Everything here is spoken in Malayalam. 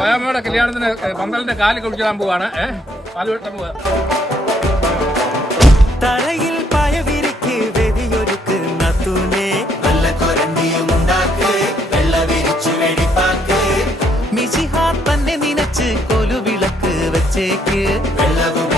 സ്വയമ്മയുടെ കല്യാണത്തിന് പന്തലിന്റെ കാല് കുടിക്കാൻ പോവാണ്. പാല് വെട്ടാൻ പോവാ. തലയിൽ പയവിരിക്ക് വെതിയൊരുക്ക് നത്തൂനെ നല്ല കൊരണ്ടിയുമുണ്ടാക്ക് വെള്ള വിരിച്ചു വെടിപ്പാക്ക് മിശിഹാ തന്നെ നിനച്ച് കൊലുവിളക്ക് വെച്ചേക്ക് വെള്ളവും